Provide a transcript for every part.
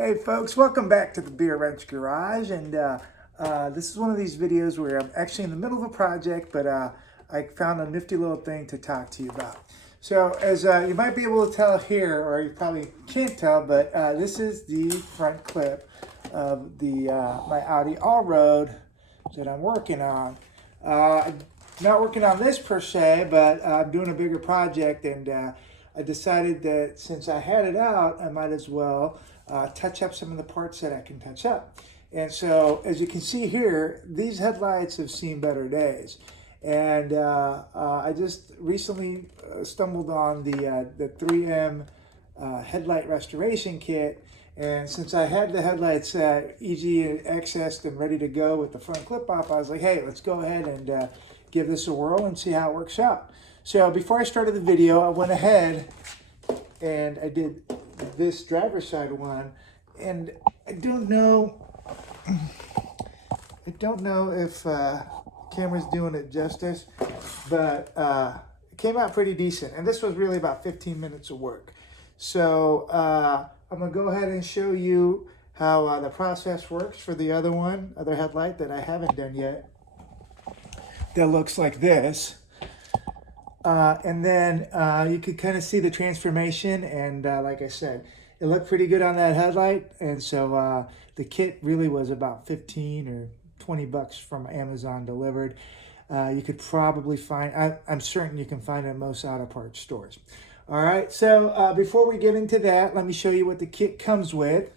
Hey folks, welcome back to the Beer Wrench Garage, and this is one of these videos where I'm actually in the middle of a project, but I found a nifty little thing to talk to you about. So as you might be able to tell here, or you probably can't tell, but this is the front clip of the my Audi Allroad that I'm working on. I'm not working on this per se, but I'm doing a bigger project, and I decided that since I had it out, I might as well touch up some of the parts that I can touch up. And so, as you can see here, these headlights have seen better days. And I just recently stumbled on the 3M Headlight Restoration Kit. And since I had the headlights easy and accessed and ready to go with the front clip off, I was like, hey, let's go ahead and give this a whirl and see how it works out. So before I started the video, I went ahead and I did this driver's side one, and I don't know if camera's doing it justice, but it came out pretty decent. And this was really about 15 minutes of work. So I'm gonna go ahead and show you how the process works for the other headlight that I haven't done yet. That looks like this. And then you could kind of see the transformation, and like I said, it looked pretty good on that headlight. And so the kit really was about 15 or 20 bucks from Amazon delivered. You could probably find, I'm certain you can find it at most auto parts stores. All right, so before we get into that, let me show you what the kit comes with.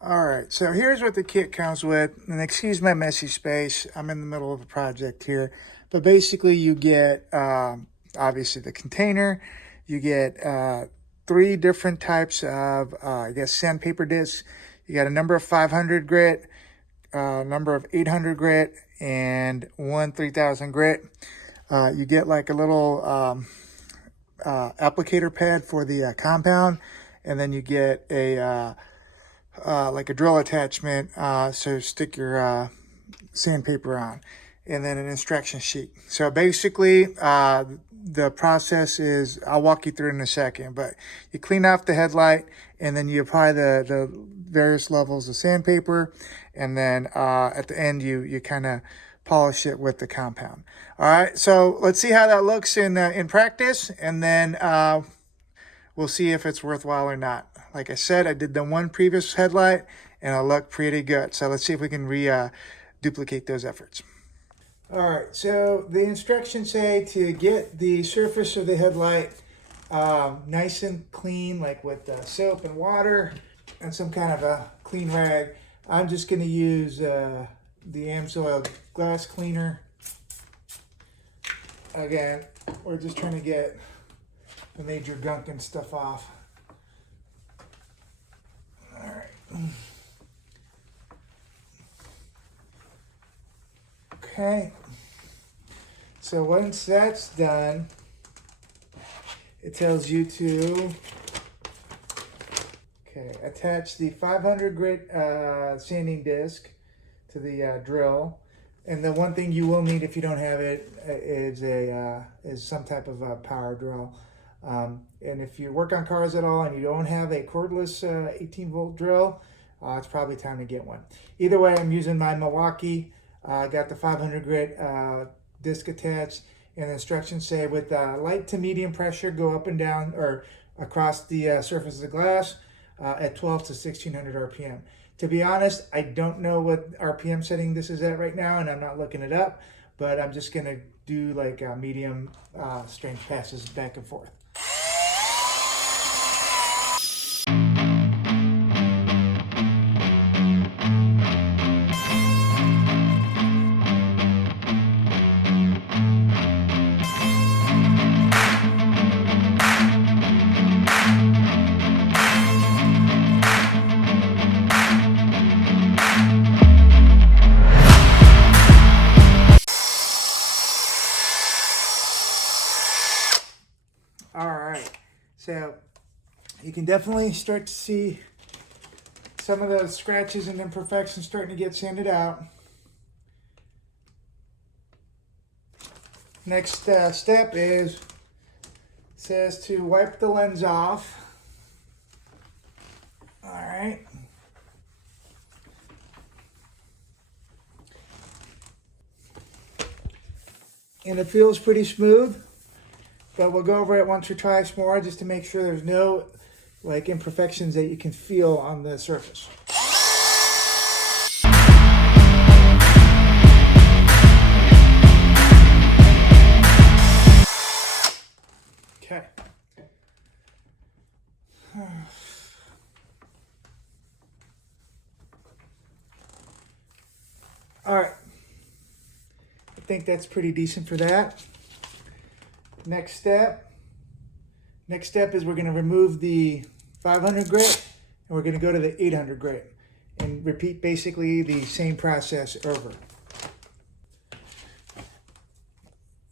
All right, so here's what the kit comes with, and excuse my messy space. I'm in the middle of a project here, but basically you get obviously the container. You get 3 different types of, sandpaper discs. You got a number of 500 grit, number of 800 grit, and one 3000 grit. You get like a little applicator pad for the compound, and then you get a like a drill attachment so stick your sandpaper on, and then an instruction sheet. So basically the process is, I'll walk you through in a second, but you clean off the headlight, and then you apply the various levels of sandpaper, and then at the end you kind of polish it with the compound. All right, so let's see how that looks in practice, and then we'll see if it's worthwhile or not. Like I said, I did the one previous headlight, and it looked pretty good. So let's see if we can duplicate those efforts. All right, so the instructions say to get the surface of the headlight nice and clean, like with soap and water and some kind of a clean rag. I'm just going to use the AMSOIL glass cleaner. Again, we're just trying to get the major gunk and stuff off. All right. Okay. So once that's done, it tells you to attach the 500 grit sanding disc to the drill. And the one thing you will need if you don't have it is some type of a power drill. And if you work on cars at all and you don't have a cordless 18-volt drill, it's probably time to get one. Either way, I'm using my Milwaukee. I got the 500 grit disc attached, and the instructions say with light to medium pressure, go up and down or across the surface of the glass at 12 to 1600 RPM. To be honest, I don't know what RPM setting this is at right now, and I'm not looking it up, but I'm just gonna do like medium strength passes back and forth. All right, so you can definitely start to see some of those scratches and imperfections starting to get sanded out. Next step is, says to wipe the lens off. All right, and it feels pretty smooth, but we'll go over it once or twice more just to make sure there's no like imperfections that you can feel on the surface. Okay. All right. I think that's pretty decent for that. Next step is we're going to remove the 500 grit and we're going to go to the 800 grit and repeat basically the same process over.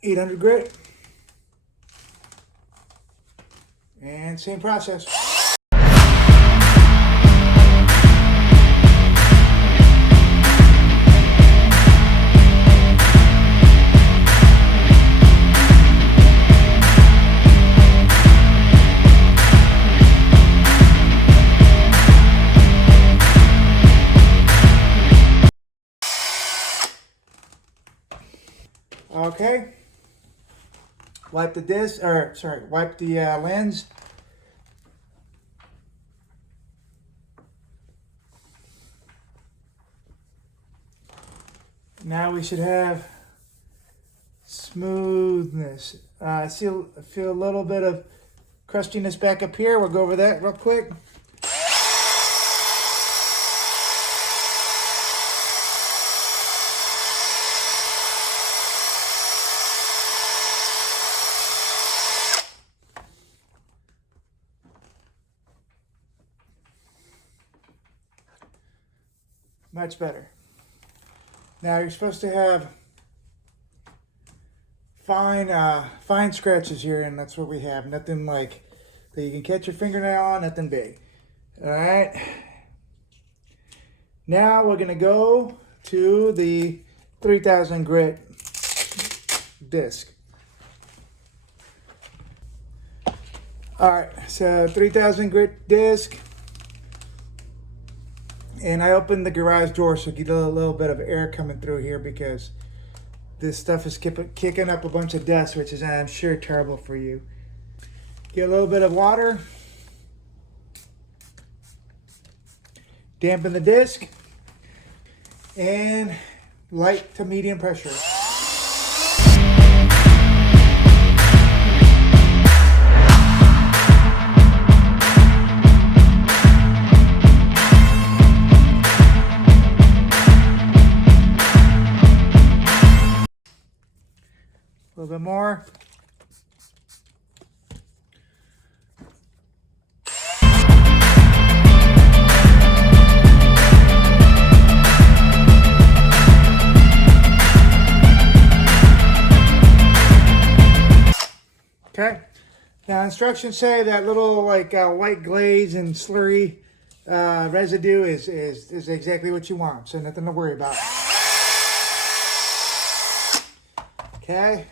800 grit and same process. Okay, wipe the disc, or sorry, wipe the lens. Now we should have smoothness. I feel a little bit of crustiness back up here. We'll go over that real quick. Much better. Now you're supposed to have fine scratches here, and that's what we have. Nothing like that you can catch your fingernail on, nothing big. All right. Now we're gonna go to the 3000 grit disc. All right, so 3000 grit disc. And I opened the garage door so get a little bit of air coming through here because this stuff is kicking up a bunch of dust, which is, I'm sure, terrible for you. Get a little bit of water. Dampen the disc. And light to medium pressure. A little bit more. Okay. Now instructions say that little like white glaze and slurry residue is exactly what you want, so nothing to worry about. Okay.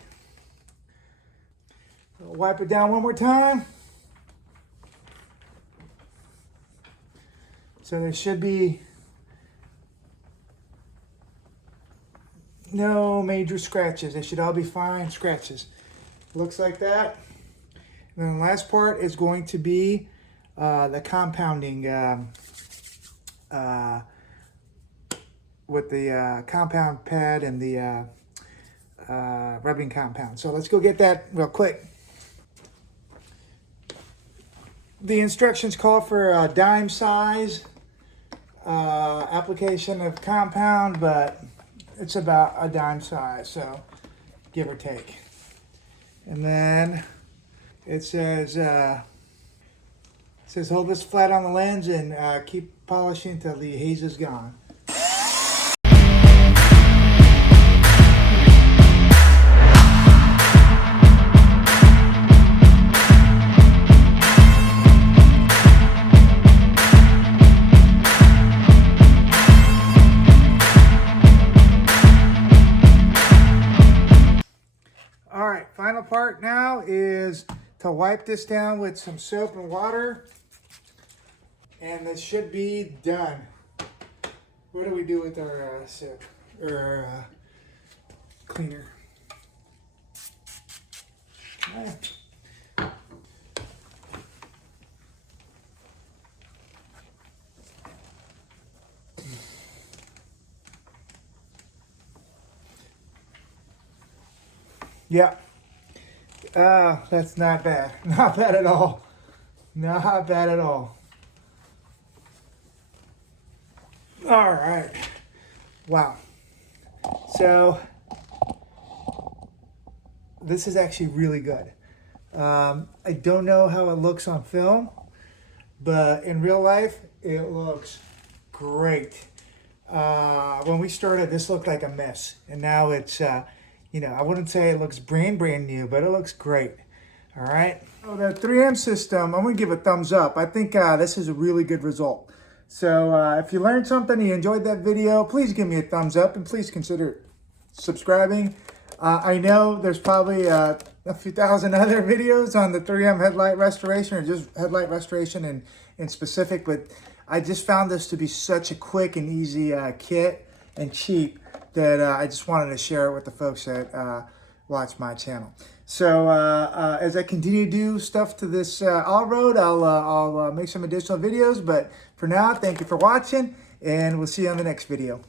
Wipe it down one more time. So there should be no major scratches. They should all be fine scratches. Looks like that. And then the last part is going to be the compounding with the compound pad and the rubbing compound. So let's go get that real quick. The instructions call for a dime size application of compound, but it's about a dime size, so give or take. And then it says hold this flat on the lens and keep polishing till the haze is gone. Final part now is to wipe this down with some soap and water, and this should be done. What do we do with our soap or cleaner? Yeah. That's not bad. Not bad at all. Not bad at all. All right. Wow. So this is actually really good. I don't know how it looks on film, but in real life, it looks great. When we started, this looked like a mess, and now it's, you know, I wouldn't say it looks brand new, but it looks great. All right. So the 3M system, I'm gonna give a thumbs up. I think this is a really good result. So if you learned something, you enjoyed that video, please give me a thumbs up and please consider subscribing. I know there's probably a few thousand other videos on the 3M headlight restoration or just headlight restoration in specific, but I just found this to be such a quick and easy kit and cheap that I just wanted to share it with the folks that watch my channel. So as I continue to do stuff to this Allroad, I'll make some additional videos, but for now, thank you for watching, and we'll see you on the next video.